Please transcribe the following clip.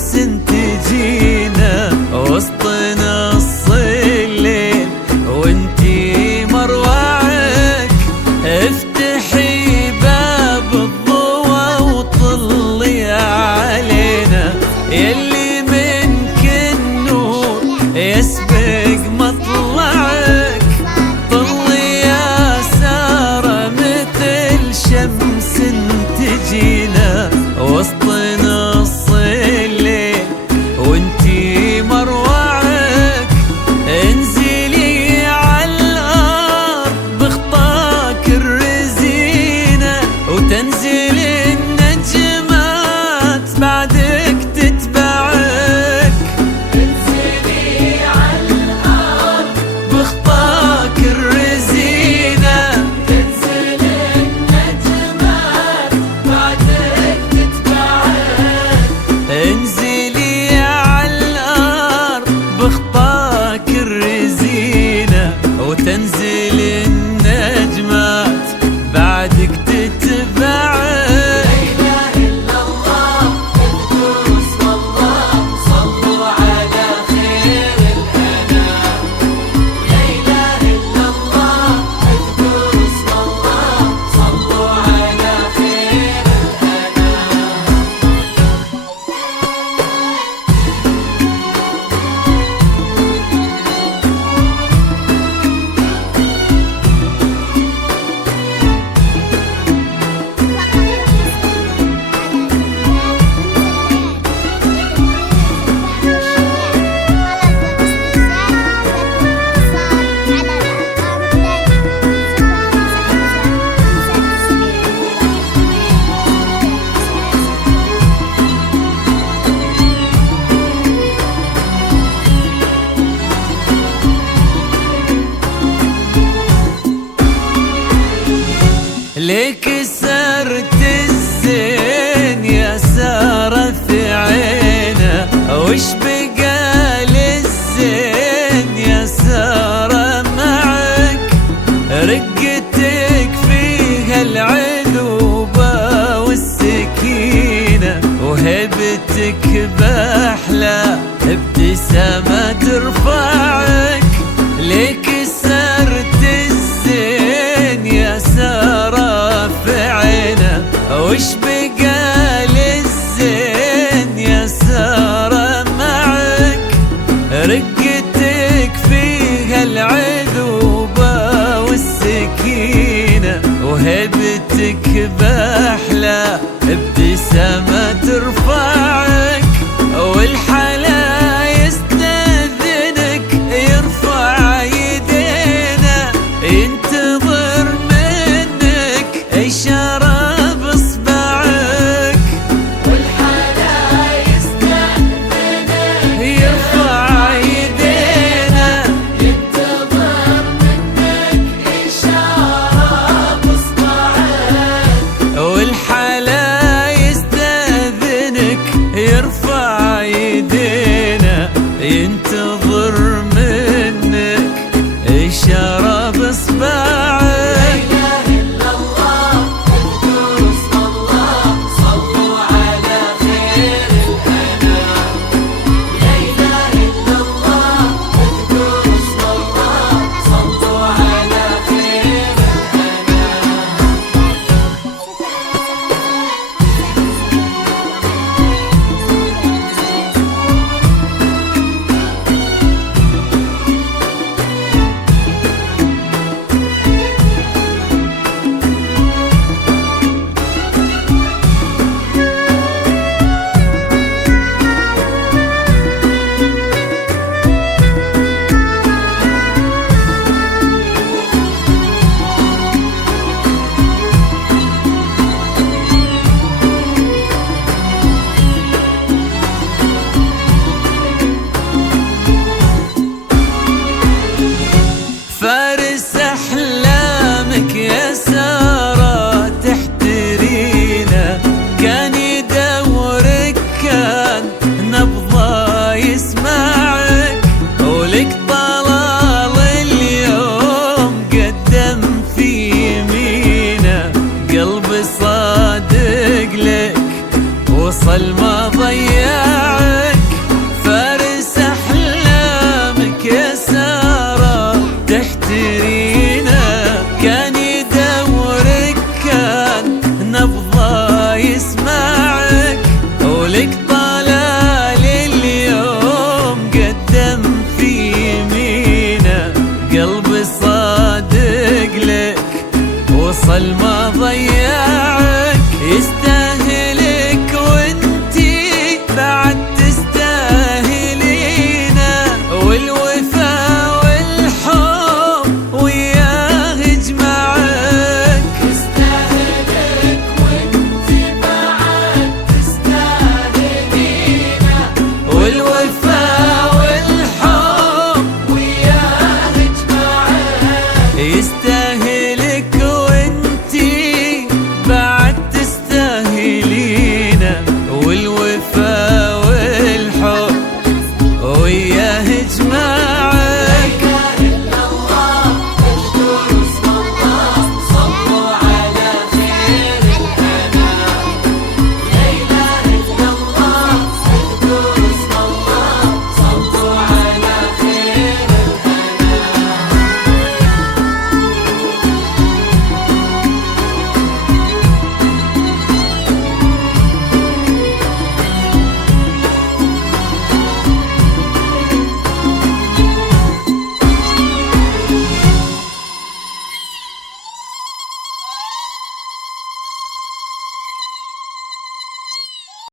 شمس تجينا وسط نص الليل وانتي مروعك، افتحي باب الضوى وطلي علينا، يلي منك النور يسبق مطلعك، طلي يا سارة مثل شمس تجينا وسط نص الليل وانتي مروعك، انزلي عالارض بخطاك الرزينة وتنزل النجمات بعدك تتبعك، انزلي عالارض بخطاك الرزينة تنزل النجمات بعدك تتبعك، انزلي عالارض بخطاك الرزينة وتنزل النجمات بعدك تتبعك. ليك سرت الزين يا سارة في عينه، وش بقى للزين يا سارة معك، رقتك فيها العذوبة والسكينة وهبتك بأحلى ابتسامة ترفعك، ليك سرت الزين يا سارة في عينه، وش بقى للزين يا سارة معك، رقتك فيها العذوبة والسكينة وهبتك بأحلى ابتسامة ترفعك، والحلا يستأذنك يرفع يدينا ينتظر منك إشارة بإصبعك، والحلا يستأذنك يرفع يدينا ينتظر منك إشارة بإصبعك، والحلا يستأذنك يرفع يدينا ينتظر منك إشارة بإصبعك. فارس أحلامك يا سارة تحترينا، كان يدورك كان